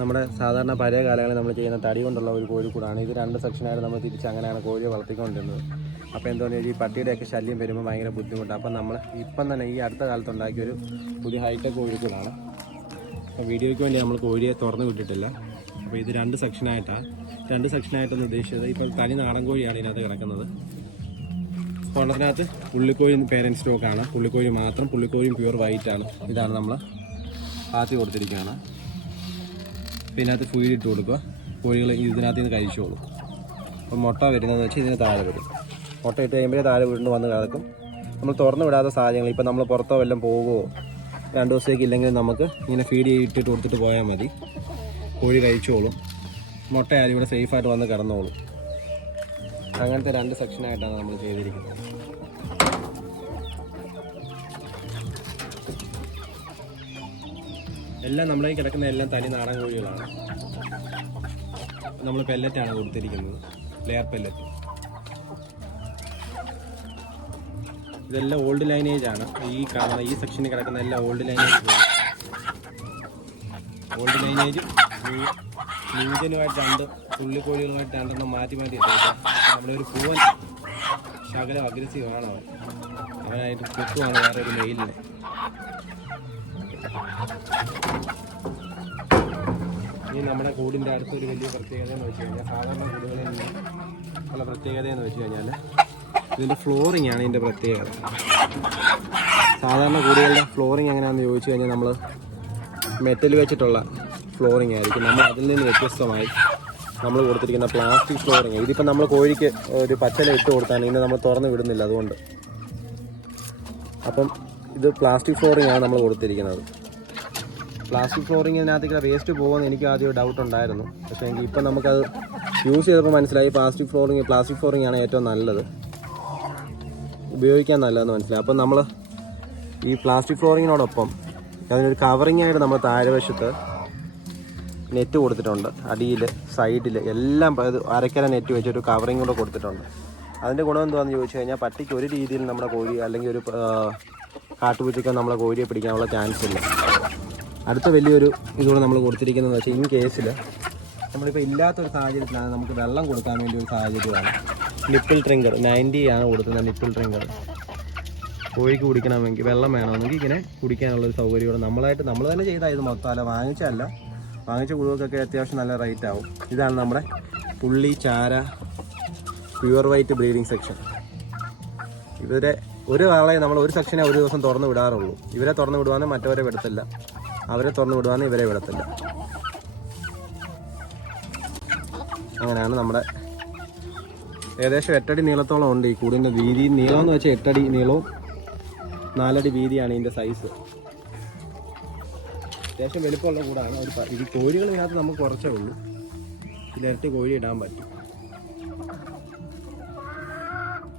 നമ്മുടെ സാധാരണ പഴയ കാലങ്ങളിൽ നമ്മൾ ചെയ്യുന്ന തടി കൊണ്ടുള്ള ഒരു കോഴിക്കൂടാണ്. ഇത് 2 സെക്ഷനായിട്ട് നമ്മൾ തിരിച്ച് അങ്ങനെയാണ് കോഴിയെ വളർത്തിക്കൊണ്ടിരുന്നത്. അപ്പോൾ എന്താണെന്ന് വെച്ചാൽ ഈ പട്ടിയുടെയൊക്കെ ശല്യം വരുമ്പോൾ ഭയങ്കര ബുദ്ധിമുട്ടാണ്. അപ്പം നമ്മൾ ഇപ്പം തന്നെ ഈ അടുത്ത കാലത്ത് ഉണ്ടാക്കിയൊരു പുതിയ ഹൈടെക് കോഴിക്കൂടാണ്. വീഡിയോയ്ക്ക് വേണ്ടി നമ്മൾ കോഴിയെ തുറന്ന് വിട്ടിട്ടില്ല. അപ്പോൾ ഇത് 2 സെക്ഷനായിട്ടാണ്. 2 സെക്ഷനായിട്ടൊന്ന് ഉദ്ദേശിച്ചത് ഇപ്പോൾ തനി നാടൻ കോഴിയാണ് ഇതിനകത്ത് കിടക്കുന്നത്. കൊണ്ടത്തിനകത്ത് പുള്ളിക്കോഴി പേരൻറ്റ് സ്റ്റോക്കാണ്. പുള്ളിക്കോഴി മാത്രം, പുള്ളിക്കോഴിയും പ്യൂർ വൈറ്റാണ്. ഇതാണ് നമ്മൾ ആത്തി കൊടുത്തിരിക്കുകയാണ്. പിന്നെ അതിനകത്ത് ഫീഡ് ഇട്ട് കൊടുക്കുക. കോഴികൾ ഇതിനകത്ത് നിന്ന് കഴിച്ചോളും. അപ്പം മുട്ട വരുന്നതെന്ന് വെച്ചാൽ ഇതിന് താഴെ വരും. മുട്ട ഇട്ട് കഴിയുമ്പോഴേ താഴെ വീണ്ടും വന്ന് കിടക്കും. നമ്മൾ തുറന്നു വിടാത്ത സാഹചര്യങ്ങൾ, ഇപ്പം നമ്മൾ പുറത്തോ വല്ലതും പോകുമോ 2 ദിവസത്തേക്ക് ഇല്ലെങ്കിൽ നമുക്ക് ഇങ്ങനെ ഫീഡ് ഇട്ടിട്ട് കൊടുത്തിട്ട് പോയാൽ മതി. കോഴി കഴിച്ചോളും. മുട്ട ആരും ഇവിടെ സേഫായിട്ട് വന്ന് കിടന്നോളും. അങ്ങനത്തെ 2 സെക്ഷനായിട്ടാണ് നമ്മൾ ചെയ്തിരിക്കുന്നത്. എല്ലാം നമ്മുടെ കിടക്കുന്ന എല്ലാം തനി നാടൻ കോഴികളാണ്. നമ്മൾ പെല്ലറ്റാണ് കൊടുത്തിരിക്കുന്നത്, ലെയർ പെല്ലറ്റ്. ഇതെല്ലാം ഓൾഡ് ലൈനേജ് ആണ്. ഈ കാണുന്ന ഈ സെക്ഷനിൽ കിടക്കുന്ന എല്ലാം ഓൾഡ് ലൈനേജ്. ഓൾഡ് ലൈനേജ് ന്യൂജനുമായിട്ട് 2 പുള്ളിക്കോഴികളുമായിട്ട് 2 മാറ്റി ഇട്ടേക്കാം. നമ്മുടെ ഒരു പൂവൻ ശകലം അഗ്രസീവ് ആണോ, അവനായിട്ട് കുത്തുവാണ് വേറെ ഒരു മെയിലിന്. ഇനി നമ്മുടെ കൂടിൻ്റെ അടുത്തൊരു വലിയ പ്രത്യേകത എന്ന് വെച്ച് കഴിഞ്ഞാൽ, സാധാരണ കൂടുകളിൽ നിന്ന് ഉള്ള പ്രത്യേകത എന്ന് വെച്ച് കഴിഞ്ഞാൽ ഇതിൻ്റെ ഫ്ലോറിംഗ് ആണ് ഇതിൻ്റെ പ്രത്യേകത. സാധാരണ കൂടുകളുടെ ഫ്ലോറിംഗ് എങ്ങനെയാണെന്ന് ചോദിച്ചു കഴിഞ്ഞാൽ നമ്മൾ മെറ്റൽ വെച്ചിട്ടുള്ള ഫ്ലോറിംഗ് ആയിരിക്കും. നമ്മൾ അതിൽ നിന്ന് വ്യത്യസ്തമായി നമ്മൾ കൊടുത്തിരിക്കുന്ന പ്ലാസ്റ്റിക് ഫ്ലോറിംഗ്. ഇതിപ്പോൾ നമ്മൾ കോഴിക്ക് ഒരു പച്ചല ഇട്ട് കൊടുത്താണ്, ഇന്ന് നമ്മൾ തുറന്ന് വിടുന്നില്ല അതുകൊണ്ട്. അപ്പം ഇത് പ്ലാസ്റ്റിക് ഫ്ലോറിംഗ് ആണ് നമ്മൾ കൊടുത്തിരിക്കുന്നത്. പ്ലാസ്റ്റിക് ഫ്ലോറിങ്ങിനകത്തേക്ക് വേസ്റ്റ് പോകുമെന്ന് എനിക്ക് ആദ്യം ഡൗട്ട് ഉണ്ടായിരുന്നു. പക്ഷേ എങ്കിൽ ഇപ്പം നമുക്കത് യൂസ് ചെയ്തപ്പോൾ മനസ്സിലായി പ്ലാസ്റ്റിക് ഫ്ലോറിംഗ് ആണ് ഏറ്റവും നല്ലത്, ഉപയോഗിക്കാൻ നല്ലതെന്ന് മനസ്സിലായി. അപ്പം നമ്മൾ ഈ പ്ലാസ്റ്റിക് ഫ്ലോറിങ്ങിനോടൊപ്പം അതിനൊരു കവറിങ് ആയിട്ട് നമ്മൾ താഴെ വശത്ത് നെറ്റ് കൊടുത്തിട്ടുണ്ട്. അടിയിൽ സൈഡിൽ എല്ലാം അരക്കര നെറ്റ് വെച്ചൊരു കവറിങ് കൂടെ കൊടുത്തിട്ടുണ്ട്. അതിൻ്റെ ഗുണം എന്താണെന്ന് ചോദിച്ചു കഴിഞ്ഞാൽ, പട്ടിക്ക് ഒരു രീതിയിൽ നമ്മുടെ കോഴി അല്ലെങ്കിൽ ഒരു കാട്ടുപൂച്ചയ്ക്കോ നമ്മളെ കോഴിയെ പിടിക്കാനുള്ള ചാൻസ് ഇല്ല. അടുത്ത വലിയൊരു ഇതുകൂടെ നമ്മൾ കൊടുത്തിരിക്കുന്നതെന്ന് വെച്ചാൽ, ഇൻ കേസിൽ നമ്മളിപ്പോൾ ഇല്ലാത്തൊരു സാഹചര്യത്തിലാണ് നമുക്ക് വെള്ളം കൊടുക്കാൻ വേണ്ടി ഒരു സാഹചര്യമാണ്. നിപ്പിൾ ട്രിങ്കർ 90 ആണ് കൊടുക്കുന്നത്. നിപ്പിൾ ട്രിങ്കർ കോഴിക്ക് കുടിക്കണമെങ്കിൽ, വെള്ളം വേണമെങ്കിൽ ഇങ്ങനെ കുടിക്കാനുള്ളൊരു സൗകര്യമാണ്. നമ്മൾ തന്നെ ചെയ്താൽ ഇത് മൊത്തം അല്ല, വാങ്ങിച്ച കുഴുവൊക്കെ അത്യാവശ്യം നല്ല റേറ്റ് ആവും. ഇതാണ് നമ്മുടെ പുള്ളി ചാര പ്യുവർ വൈറ്റ് ബ്രീഡിംഗ് സെക്ഷൻ. ഇവരെ ഒരു ആളെ നമ്മൾ ഒരു സെക്ഷനെ ഒരു ദിവസം തുറന്ന് വിടാറുള്ളൂ. ഇവരെ തുറന്ന് വിടുവാണെങ്കിൽ മറ്റവരെ വിടത്തില്ല, അവരെ തുറന്ന് വിടുവാണെങ്കിൽ ഇവരെ വിടത്തില്ല. അങ്ങനെയാണ് നമ്മുടെ ഏകദേശം 8 അടി നീളത്തോളം ഉണ്ട് ഈ കൂടിൻ്റെ വീതി. നീളം എന്ന് വെച്ചാൽ 8 അടി നീളവും 4 അടി വീതിയാണ് ഇതിൻ്റെ സൈസ്. അത്യാവശ്യം വലുപ്പമുള്ള കൂടാണ്. ഈ കോഴികൾ ഇതിനകത്ത് നമുക്ക് കുറച്ചേ ഉള്ളൂ. ഇതിലിരട്ടി കോഴി ഇടാൻ പറ്റും.